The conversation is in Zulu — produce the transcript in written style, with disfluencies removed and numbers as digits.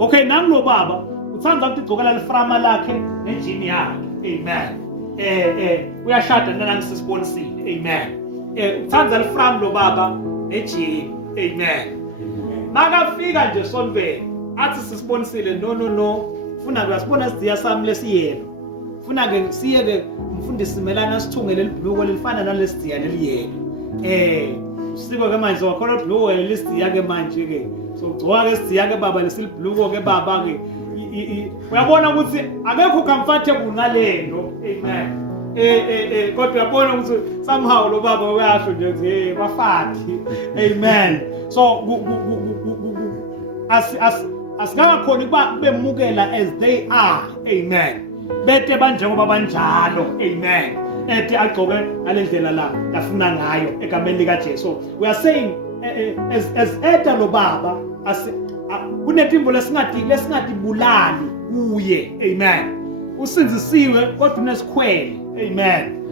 Okay, nami lo baba uthanda ukuthi igcokela liframa lakhe nenjini yakhe. Amen. Uyashada nana sisibonisile. Amen. Uthanda liframa lo baba nejini. Amen. Makafika nje Sonvele athi sisibonisile no ufuna kuyasibona sidiya sami lesiyelo. Ufuna ke siye ke umfundisi Simelana sithungele libhluko lifana nalesidiya leliyelo. Siko ke manje wakhona ibhluko lesidiya ke manje ke. So gcoka ke sidiya ke baba lesilibhluko ke baba ke. Uyabona ukuthi akekho comfortable ngalento. Amen. Kodwa uyabona ukuthi somehow lo baba uyasho nje ukuthi bafati. Amen. So asingakakhona ukuba bemukela as they are. Amen. Bete banjengoba banjalo. Amen. Ethi agcoke ngalendlela la lafuna ngayo egameni lika Jesu. So we are saying as eta lo baba kunetimbo lesingatibulali kuye. Amen. Usinzisiwe kodwa unesikhwele. Amen.